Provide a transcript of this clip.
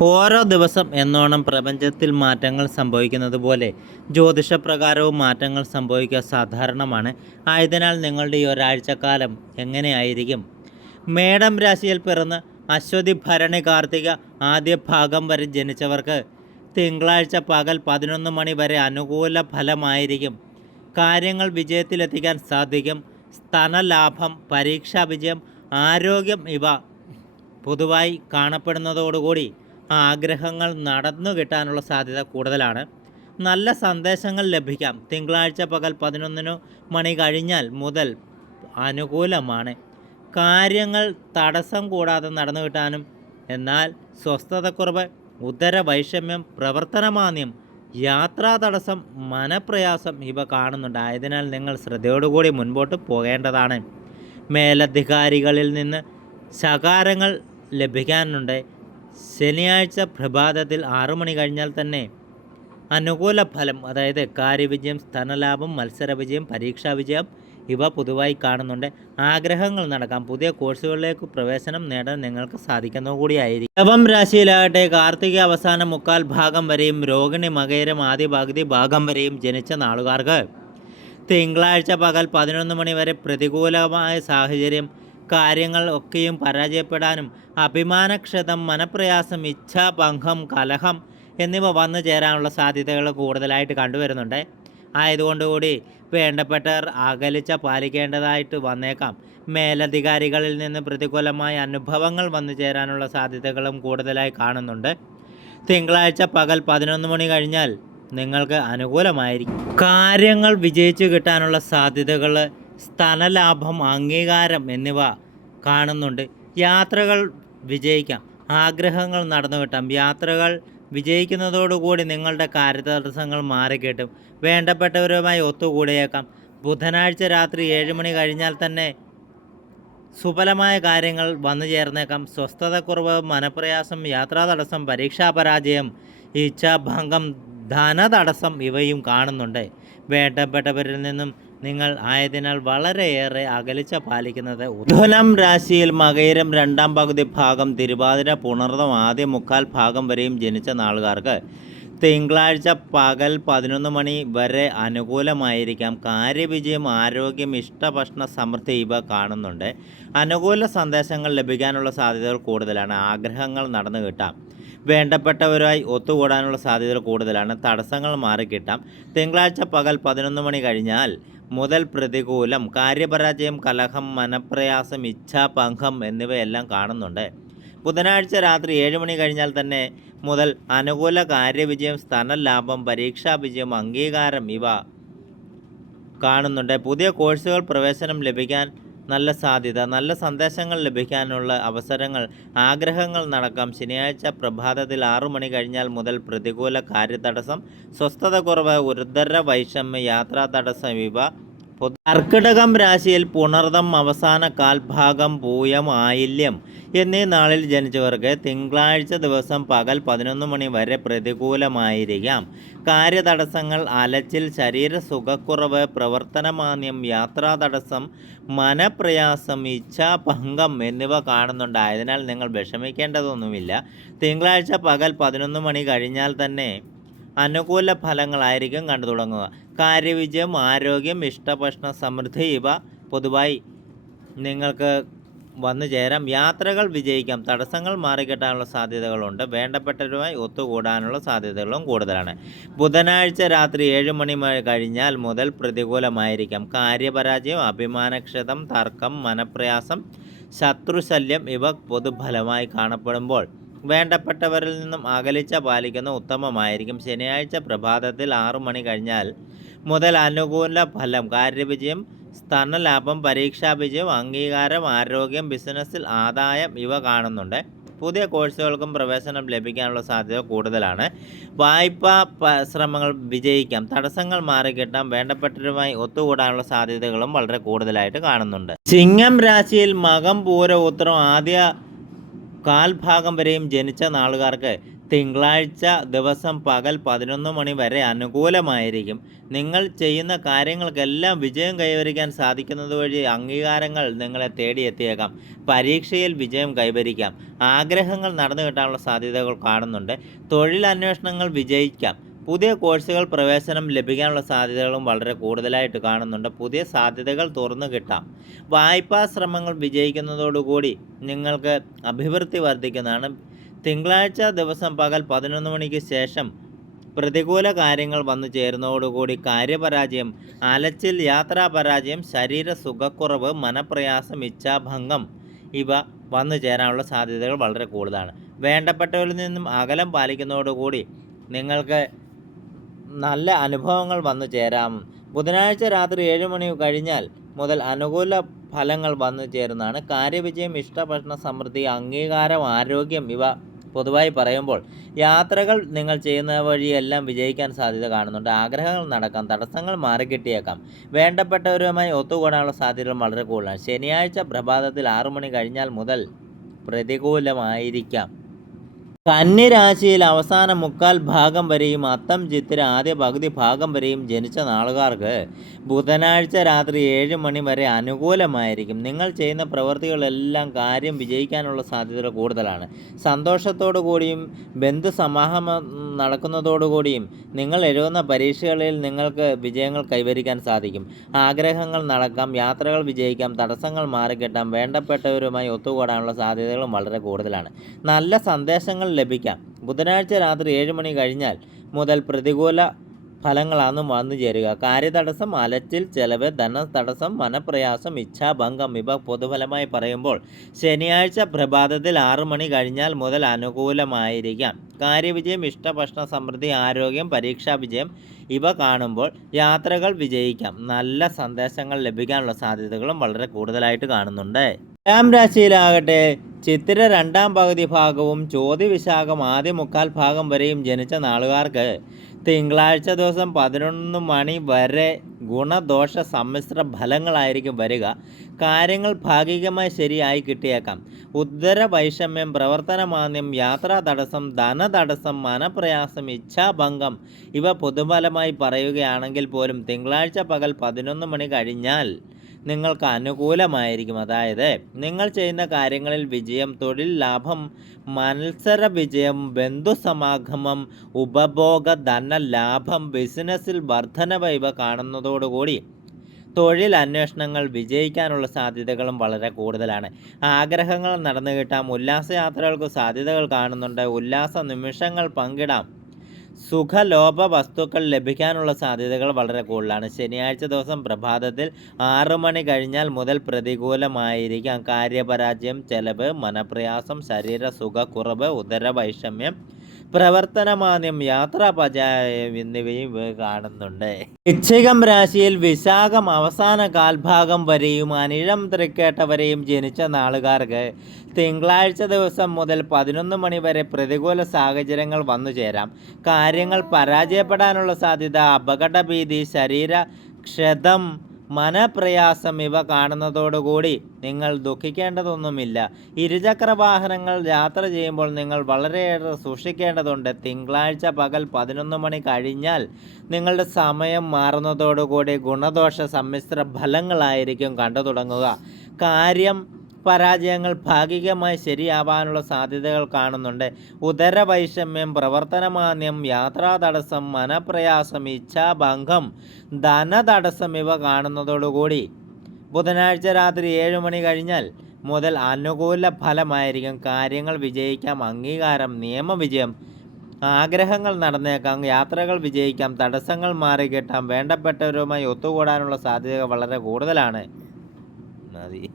ഓരോ ദിവസം എന്നോണം പ്രപഞ്ചത്തിൽ മാറ്റങ്ങൾ സംഭവിക്കുന്നത് പോലെ ജ്യോതിഷപ്രകാരവും മാറ്റങ്ങൾ സംഭവിക്കുക സാധാരണമാണ്. ആയതിനാൽ നിങ്ങളുടെ ഈ ഒരാഴ്ചക്കാലം എങ്ങനെയായിരിക്കും? മേടം രാശിയിൽ പിറന്ന് അശ്വതി ഭരണി കാർത്തിക ആദ്യ ഭാഗം വരെ ജനിച്ചവർക്ക് തിങ്കളാഴ്ച പകൽ പതിനൊന്ന് മണി വരെ അനുകൂല ഫലമായിരിക്കും. കാര്യങ്ങൾ വിജയത്തിലെത്തിക്കാൻ സാധിക്കും. സ്ഥാനലാഭം പരീക്ഷാ വിജയം ആരോഗ്യം ഇവ പൊതുവായി കാണപ്പെടുന്നതോടുകൂടി ആഗ്രഹങ്ങൾ നടന്നു കിട്ടാനുള്ള സാധ്യത കൂടുതലാണ്. നല്ല സന്ദേശങ്ങൾ ലഭിക്കാം. തിങ്കളാഴ്ച പകൽ പതിനൊന്നിനു മണി കഴിഞ്ഞാൽ മുതൽ അനുകൂലമാണ്. കാര്യങ്ങൾ തടസ്സം കൂടാതെ നടന്നു കിട്ടാനും. എന്നാൽ സ്വസ്ഥതക്കുറവ് ഉദരവൈഷമ്യം പ്രവർത്തനമാന്ദ്യം യാത്രാ തടസ്സം മനപ്രയാസം ഇവ കാണുന്നുണ്ട് ആയതിനാൽ നിങ്ങൾ ശ്രദ്ധയോടുകൂടി മുൻപോട്ട് പോകേണ്ടതാണ്. മേലധികാരികളിൽ നിന്ന് ശകാരങ്ങൾ ലഭിക്കാനുണ്ട്. ശനിയാഴ്ച പ്രഭാതത്തിൽ ആറു മണി കഴിഞ്ഞാൽ തന്നെ അനുകൂല ഫലം അതായത് കാര്യവിജയം സ്ഥാനലാഭം മത്സര വിജയം പരീക്ഷാ വിജയം ഇവ പൊതുവായി കാണുന്നുണ്ട്. ആഗ്രഹങ്ങൾ നടക്കാം. പുതിയ കോഴ്സുകളിലേക്ക് പ്രവേശനം നേടാൻ നിങ്ങൾക്ക് സാധിക്കുന്നു കൂടിയായിരിക്കും. ശവം രാശിയിലാകട്ടെ കാർത്തിക അവസാന മുക്കാൽ ഭാഗം വരെയും രോഹിണി മകേരം ആദ്യ പകുതി ഭാഗം വരെയും ജനിച്ച നാളുകാർക്ക് തിങ്കളാഴ്ച പകൽ പതിനൊന്ന് മണി വരെ പ്രതികൂലമായ സാഹചര്യം കാര്യങ്ങൾ ഒക്കെയും പരാജയപ്പെടാനും അഭിമാനക്ഷതം മനപ്രയാസം ഇച്ഛാഭംഗം കലഹം എന്നിവ വന്നു ചേരാനുള്ള സാധ്യതകൾ കൂടുതലായിട്ട് കണ്ടുവരുന്നുണ്ട്. ആയതുകൊണ്ടുകൂടി വേണ്ടപ്പെട്ടവർ അകലിച്ച പാലിക്കേണ്ടതായിട്ട് വന്നേക്കാം. മേലധികാരികളിൽ നിന്ന് പ്രതികൂലമായ അനുഭവങ്ങൾ വന്നു ചേരാനുള്ള സാധ്യതകളും കൂടുതലായി കാണുന്നുണ്ട്. തിങ്കളാഴ്ച പകൽ പതിനൊന്ന് മണി കഴിഞ്ഞാൽ നിങ്ങൾക്ക് അനുകൂലമായിരിക്കും. കാര്യങ്ങൾ വിജയിച്ചു കിട്ടാനുള്ള സാധ്യതകൾ സ്ഥലലാഭം അംഗീകാരം എന്നിവ കാണുന്നുണ്ട്. യാത്രകൾ വിജയിക്കാം. ആഗ്രഹങ്ങൾ നടന്നു കിട്ടാം. യാത്രകൾ വിജയിക്കുന്നതോടുകൂടി നിങ്ങളുടെ കാര്യതടസ്സങ്ങൾ മാറിക്കിട്ടും. വേണ്ടപ്പെട്ടവരുമായി ഒത്തുകൂടിയേക്കാം. ബുധനാഴ്ച രാത്രി ഏഴ് മണി കഴിഞ്ഞാൽ തന്നെ സുഫലമായ കാര്യങ്ങൾ വന്നു ചേർന്നേക്കാം. സ്വസ്ഥതക്കുറവ് മനപ്രയാസം യാത്രാ തടസ്സം പരീക്ഷാ പരാജയം ഇച്ഛാഭംഗം ധനതടസ്സം ഇവയും കാണുന്നുണ്ട്. വേണ്ടപ്പെട്ടവരിൽ നിന്നും നിങ്ങൾ ആയതിനാൽ വളരെയേറെ അകലിച്ച പാലിക്കുന്നത് ധനം രാശിയിൽ മകയിരം രണ്ടാം പകുതി ഭാഗം തിരുവാതിര പുണർതം ആദ്യ മുക്കാൽ ഭാഗം വരെയും ജനിച്ച നാളുകാർക്ക് തിങ്കളാഴ്ച പകൽ പതിനൊന്ന് മണി വരെ അനുകൂലമായിരിക്കാം. കാര്യവിജയം ആരോഗ്യം ഇഷ്ടഭക്ഷണ സമൃദ്ധി ഇവ കാണുന്നുണ്ട്. അനുകൂല സന്ദേശങ്ങൾ ലഭിക്കാനുള്ള സാധ്യതകൾ കൂടുതലാണ്. ആഗ്രഹങ്ങൾ നടന്നു കിട്ടാം. വേണ്ടപ്പെട്ടവരുമായി ഒത്തുകൂടാനുള്ള സാധ്യതകൾ കൂടുതലാണ്. തടസ്സങ്ങൾ മാറിക്കിട്ടാം. തിങ്കളാഴ്ച പകൽ പതിനൊന്ന് മണി കഴിഞ്ഞാൽ മുതൽ പ്രതികൂലം കാര്യപരാജയം കലഹം മനപ്രയാസം ഇച്ഛാപംഖം എന്നിവയെല്ലാം കാണുന്നുണ്ട്. ബുധനാഴ്ച രാത്രി ഏഴ് മണി കഴിഞ്ഞാൽ തന്നെ മുതൽ അനുകൂല കാര്യവിജയം സ്ഥാനലാഭം പരീക്ഷാ വിജയം അംഗീകാരം ഇവ കാണുന്നുണ്ട്. പുതിയ കോഴ്സുകൾ പ്രവേശനം ലഭിക്കാൻ നല്ല സാധ്യത നല്ല സന്ദേശങ്ങൾ ലഭിക്കാനുള്ള അവസരങ്ങൾ ആഗ്രഹങ്ങൾ നടക്കാം. ശനിയാഴ്ച പ്രഭാതത്തിൽ ആറു മണി കഴിഞ്ഞാൽ മുതൽ പ്രതികൂല കാര്യതടസ്സം സ്വസ്ഥത കുറവ് ഉരുദ്ധര വൈഷമ്യ യാത്രാ തടസ്സം ഇവ കർക്കിടകം രാശിയിൽ പുണർദം അവസാന കാൽഭാഗം പൂയം ആയില്യം. എന്നീ നാളിൽ ജനിച്ചവർക്ക് തിങ്കളാഴ്ച ദിവസം പകൽ പതിനൊന്ന് മണി വരെ പ്രതികൂലമായിരിക്കാം. കാര്യതടസ്സങ്ങൾ അലച്ചിൽ ശരീര സുഖക്കുറവ് പ്രവർത്തനമാന്യം യാത്രാ തടസ്സം മനപ്രയാസം ഇച്ഛാഭംഗം എന്നിവ കാണുന്നുണ്ട് ആയതിനാൽ നിങ്ങൾ വിഷമിക്കേണ്ടതൊന്നുമില്ല. തിങ്കളാഴ്ച പകൽ പതിനൊന്ന് മണി കഴിഞ്ഞാൽ തന്നെ അനുകൂല ഫലങ്ങളായിരിക്കും കണ്ടു തുടങ്ങുക. കാര്യവിജയം ആരോഗ്യം ഇഷ്ടഭക്ഷണ സമൃദ്ധി ഇവ പൊതുവായി നിങ്ങൾക്ക് വന്നു ചേരാം. യാത്രകൾ വിജയിക്കാം. തടസ്സങ്ങൾ മാറിക്കിട്ടാനുള്ള സാധ്യതകളുണ്ട്. വേണ്ടപ്പെട്ടവരുമായി ഒത്തുകൂടാനുള്ള സാധ്യതകളും കൂടുതലാണ്. ബുധനാഴ്ച രാത്രി ഏഴ് മണി കഴിഞ്ഞാൽ മുതൽ പ്രതികൂലമായിരിക്കാം. കാര്യപരാജയം അഭിമാനക്ഷതം തർക്കം മനപ്രയാസം ശത്രുശല്യം ഇവ പൊതുഫലമായി കാണപ്പെടുമ്പോൾ വേണ്ടപ്പെട്ടവരിൽ നിന്നും അകലിച്ച പാലിക്കുന്ന ഉത്തമമായിരിക്കും. ശനിയാഴ്ച പ്രഭാതത്തിൽ ആറു മണി കഴിഞ്ഞാൽ മുതൽ അനുകൂല ഫലം കാര്യവിജയം സ്ഥാനലാഭം പരീക്ഷാ വിജയം അംഗീകാരം ആരോഗ്യം ബിസിനസ്സിൽ ആദായം ഇവ കാണുന്നുണ്ട്. പുതിയ കോഴ്സുകൾക്കും പ്രവേശനം ലഭിക്കാനുള്ള സാധ്യത കൂടുതലാണ്. വായ്പാ ശ്രമങ്ങൾ വിജയിക്കാം. തടസ്സങ്ങൾ മാറിക്കിട്ടാം. വേണ്ടപ്പെട്ടവരുമായി ഒത്തുകൂടാനുള്ള സാധ്യതകളും വളരെ കൂടുതലായിട്ട് കാണുന്നുണ്ട്. ചിങ്ങം രാശിയിൽ മകം പൂര ഉത്തരം ആദ്യ കാൽഭാഗം വരെയും ജനിച്ച നാളുകാർക്ക് തിങ്കളാഴ്ച ദിവസം പകൽ പതിനൊന്ന് മണി വരെ അനുകൂലമായിരിക്കും. നിങ്ങൾ ചെയ്യുന്ന കാര്യങ്ങൾക്കെല്ലാം വിജയം കൈവരിക്കാൻ സാധിക്കുന്നത് വഴി അംഗീകാരങ്ങൾ നിങ്ങളെ തേടിയെത്തിയേക്കാം. പരീക്ഷയിൽ വിജയം കൈവരിക്കാം. ആഗ്രഹങ്ങൾ നടന്നു കിട്ടാനുള്ള സാധ്യതകൾ കാണുന്നുണ്ട്. തൊഴിൽ അന്വേഷണങ്ങൾ വിജയിക്കാം. പുതിയ കോഴ്സുകൾ പ്രവേശനം ലഭിക്കാനുള്ള സാധ്യതകളും വളരെ കൂടുതലായിട്ട് കാണുന്നുണ്ട്. പുതിയ സാധ്യതകൾ തുറന്നു കിട്ടാം. വായ്പാ ശ്രമങ്ങൾ വിജയിക്കുന്നതോടുകൂടി നിങ്ങൾക്ക് അഭിവൃദ്ധി വർദ്ധിക്കുന്നതാണ്. തിങ്കളാഴ്ച ദിവസം പകൽ പതിനൊന്ന് മണിക്ക് ശേഷം പ്രതികൂല കാര്യങ്ങൾ വന്നു ചേരുന്നതോടുകൂടി കാര്യപരാജയം അലച്ചിൽ യാത്രാ പരാജയം ശരീര സുഖക്കുറവ് മനപ്രയാസം ഇച്ഛാഭംഗം ഇവ വന്നു ചേരാനുള്ള സാധ്യതകൾ വളരെ കൂടുതലാണ്. വേണ്ടപ്പെട്ടവരിൽ നിന്നും അകലം പാലിക്കുന്നതോടുകൂടി നിങ്ങൾക്ക് നല്ല അനുഭവങ്ങൾ വന്നു ചേരാം. ബുധനാഴ്ച രാത്രി ഏഴ് മണി കഴിഞ്ഞാൽ മുതൽ അനുകൂല ഫലങ്ങൾ വന്നു ചേരുന്നതാണ്. കാര്യവിജയം ഇഷ്ടഭക്ഷണ സമൃദ്ധി അംഗീകാരം ആരോഗ്യം ഇവ പൊതുവായി പറയുമ്പോൾ യാത്രകൾ നിങ്ങൾ ചെയ്യുന്ന വഴിയെല്ലാം വിജയിക്കാൻ സാധ്യത കാണുന്നുണ്ട്. ആഗ്രഹങ്ങൾ നടക്കാം തടസ്സങ്ങൾ മാറിക്കിട്ടിയേക്കാം. വേണ്ടപ്പെട്ടവരുമായി ഒത്തുകൂടാനുള്ള സാധ്യതകൾ വളരെ കൂടുതലാണ്. ശനിയാഴ്ച പ്രഭാതത്തിൽ ആറു മണി കഴിഞ്ഞാൽ മുതൽ പ്രതികൂലമായിരിക്കാം. കന്നിരാശിയിൽ അവസാന മുക്കാൽ ഭാഗം വരെയും അത്തം ചിത്തിര ആദ്യ പകുതി ഭാഗം വരെയും ജനിച്ച നാളുകാർക്ക് ബുധനാഴ്ച രാത്രി ഏഴ് മണി വരെ അനുകൂലമായിരിക്കും. നിങ്ങൾ ചെയ്യുന്ന പ്രവൃത്തികളെല്ലാം കാര്യം വിജയിക്കാനുള്ള സാധ്യതകൾ കൂടുതലാണ്. സന്തോഷത്തോടു കൂടിയും ബന്ധുസമാഹം നടക്കുന്നതോടുകൂടിയും നിങ്ങൾ എഴുതുന്ന പരീക്ഷകളിൽ നിങ്ങൾക്ക് വിജയങ്ങൾ കൈവരിക്കാൻ സാധിക്കും. ആഗ്രഹങ്ങൾ നടക്കാം യാത്രകൾ വിജയിക്കാം തടസ്സങ്ങൾ മാറിക്കിട്ടാം വേണ്ടപ്പെട്ടവരുമായി ഒത്തുകൂടാനുള്ള സാധ്യതകളും വളരെ കൂടുതലാണ്. നല്ല സന്ദേശങ്ങൾ ലഭിക്കാം. ബുധനാഴ്ച രാത്രി ഏഴ് മണി കഴിഞ്ഞാൽ മുതൽ പ്രതികൂല ഫലങ്ങളാണ് വന്നു ചേരുക. കാര്യതടസ്സം അലച്ചിൽ ചെലവ് ധനതടസ്സം മനപ്രയാസം ഇച്ഛാഭംഗം ഇവ പൊതുഫലമായി പറയുമ്പോൾ ശനിയാഴ്ച പ്രഭാതത്തിൽ ആറു മണി കഴിഞ്ഞാൽ മുതൽ അനുകൂലമായിരിക്കാം. കാര്യവിജയം ഇഷ്ടഭക്ഷണ സമൃദ്ധി ആരോഗ്യം പരീക്ഷാ വിജയം ഇവ കാണുമ്പോൾ യാത്രകൾ വിജയിക്കാം. നല്ല സന്ദേശങ്ങൾ ലഭിക്കാനുള്ള സാധ്യതകളും വളരെ കൂടുതലായിട്ട് കാണുന്നുണ്ട്. രാം രാശിയിലാകട്ടെ ചിത്തിര രണ്ടാം പകുതി ഭാഗവും ചോദ്യവിശാഖം ആദ്യ മുക്കാൽ ഭാഗം വരെയും ജനിച്ച നാളുകാർക്ക് തിങ്കളാഴ്ച ദിവസം പതിനൊന്ന് മണി വരെ ഗുണദോഷ സമ്മിശ്ര ഫലങ്ങളായിരിക്കും വരിക. കാര്യങ്ങൾ ഭാഗികമായി ശരിയായി കിട്ടിയേക്കാം. ഉദര വൈഷമ്യം പ്രവർത്തനമാന്യം യാത്രാ തടസ്സം ധനതടസ്സം മനപ്രയാസം ഇച്ഛാഭംഗം ഇവ പൊതുഫലമായി പറയുകയാണെങ്കിൽ പോലും തിങ്കളാഴ്ച പകൽ പതിനൊന്ന് മണി കഴിഞ്ഞാൽ നിങ്ങൾക്ക് അനുകൂലമായിരിക്കും. അതായത് നിങ്ങൾ ചെയ്യുന്ന കാര്യങ്ങളിൽ വിജയം തൊഴിൽ ലാഭം മത്സര വിജയം ബന്ധുസമാഗമം ഉപഭോഗ ധന ലാഭം ബിസിനസ്സിൽ വർധനവ് ഇവ കാണുന്നതോടുകൂടി തൊഴിൽ അന്വേഷണങ്ങൾ വിജയിക്കാനുള്ള സാധ്യതകളും വളരെ കൂടുതലാണ്. ആഗ്രഹങ്ങൾ നടന്നു കിട്ടാം ഉല്ലാസയാത്രകൾക്ക് സാധ്യതകൾ കാണുന്നുണ്ട് ഉല്ലാസ നിമിഷങ്ങൾ പങ്കിടാം. സുഖലോഭ വസ്തുക്കൾ ലഭിക്കാനുള്ള സാധ്യതകൾ വളരെ കൂടുതലാണ്. ശനിയാഴ്ച ദിവസം പ്രഭാതത്തിൽ ആറു മണി കഴിഞ്ഞാൽ മുതൽ പ്രതികൂലമായിരിക്കാം. കാര്യപരാജയം ചെലവ് മനപ്രയാസം ശരീര സുഖക്കുറവ് ഉദരവൈഷമ്യം പ്രവർത്തനമാന്യം യാത്രാപചായം എന്നിവയും കാണുന്നുണ്ട്. വൃശ്ചികം രാശിയിൽ വിശാഖം അവസാന കാൽഭാഗം വരെയും അനിഴം തൃക്കേട്ട വരെയും ജനിച്ച നാളുകാർക്ക് തിങ്കളാഴ്ച ദിവസം മുതൽ പതിനൊന്ന് മണി വരെ പ്രതികൂല സാഹചര്യങ്ങൾ വന്നു ചേരാം. കാര്യങ്ങൾ പരാജയപ്പെടാനുള്ള സാധ്യത അപകടഭീതി ശരീര ക്ഷതം മനപ്രയാസം ഇവ കാണുന്നതോടുകൂടി നിങ്ങൾ ദുഃഖിക്കേണ്ടതൊന്നുമില്ല. ഇരുചക്ര വാഹനങ്ങൾ യാത്ര ചെയ്യുമ്പോൾ നിങ്ങൾ വളരെയേറെ സൂക്ഷിക്കേണ്ടതുണ്ട്. തിങ്കളാഴ്ച പകൽ പതിനൊന്ന് മണി കഴിഞ്ഞാൽ നിങ്ങളുടെ സമയം മാറുന്നതോടുകൂടി ഗുണദോഷ സമ്മിശ്ര ഫലങ്ങളായിരിക്കും കണ്ടു തുടങ്ങുക കാര്യം പരാജയങ്ങൾ ഭാഗികമായി ശരിയാവാനുള്ള സാധ്യതകൾ കാണുന്നുണ്ട്. ഉദരവൈഷമ്യം പ്രവർത്തനമാന്യം യാത്രാ തടസ്സം മനപ്രയാസം ഇച്ഛാഭംഗം ധനതടസ്സം ഇവ കാണുന്നതോടുകൂടി. ബുധനാഴ്ച രാത്രി ഏഴ് മണി കഴിഞ്ഞാൽ മുതൽ അനുകൂല ഫലമായിരിക്കും. കാര്യങ്ങൾ വിജയിക്കാം അംഗീകാരം നിയമവിജയം ആഗ്രഹങ്ങൾ നടന്നേക്കാം യാത്രകൾ വിജയിക്കാം തടസ്സങ്ങൾ മാറിക്കിട്ടാം വേണ്ടപ്പെട്ടവരുമായി ഒത്തുകൂടാനുള്ള സാധ്യത വളരെ കൂടുതലാണ്. മതി